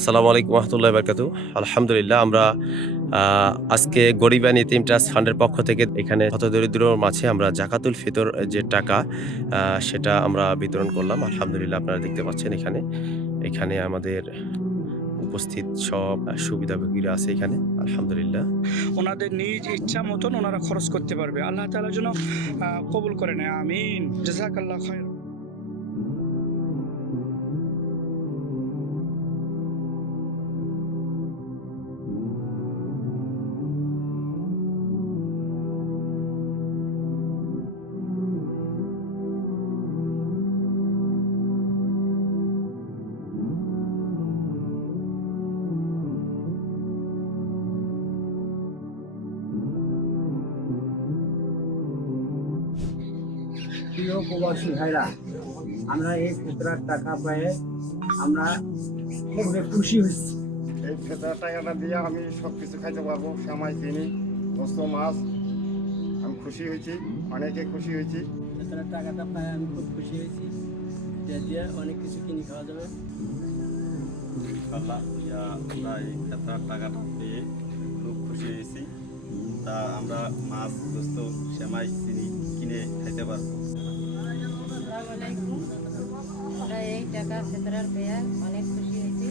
আসসালামু আলাইকুম রহমতুল্লাহ বারকাতু। আলহামদুলিল্লাহ আমরা আজকে গরিব অ্যান্ড ইতিম ট্রাস্ট ফান্ডের পক্ষ থেকে এখানে হতদরিদ্রর মাঝে আমরা জাকাতুল ফিতর যে টাকা সেটা আমরা বিতরণ করলাম। আলহামদুলিল্লাহ আপনারা দেখতে পাচ্ছেন এখানে। এখানে আমাদের উপস্থিত সব সুবিধাভোগীরা আছে এখানে। আলহামদুলিল্লাহ। ওনাদের নিজ ইচ্ছা মতন ওনারা খরচ করতে পারবে। আল্লাহ তাআলা যেন কবুল করে নেয়। আমিন। জাযাকাল্লাহ খায়র। প্রিয় প্রবাসী ভাইরা, আমরা এই ফিতরার টাকা পেয়ে আমরা খুবই খুশি হয়েছি। এই ফেতার টাকাটা দিয়ে আমি সব কিছু খাইতে পারবো, সামাই চিনি গোস্ত মাছ। আমি খুশি হয়েছি, অনেকে খুশি হয়েছি। ফিতরার টাকাটা পেয়ে আমি খুব খুশি হয়েছি। এটা দিয়ে অনেক কিছু কিনে খাওয়া যাবে। ইনশাআল্লাহ আমরা এই ফেতরার টাকাটা পেয়ে খুব খুশি হয়েছি। তা আমরা মাছ গোস্ত সেমাই চিনি কিনে খাইতে পারবো। আসসালামু আলাইকুম। আমরা এই টাকা ফেতরার পেয়ে অনেক খুশি হয়েছি।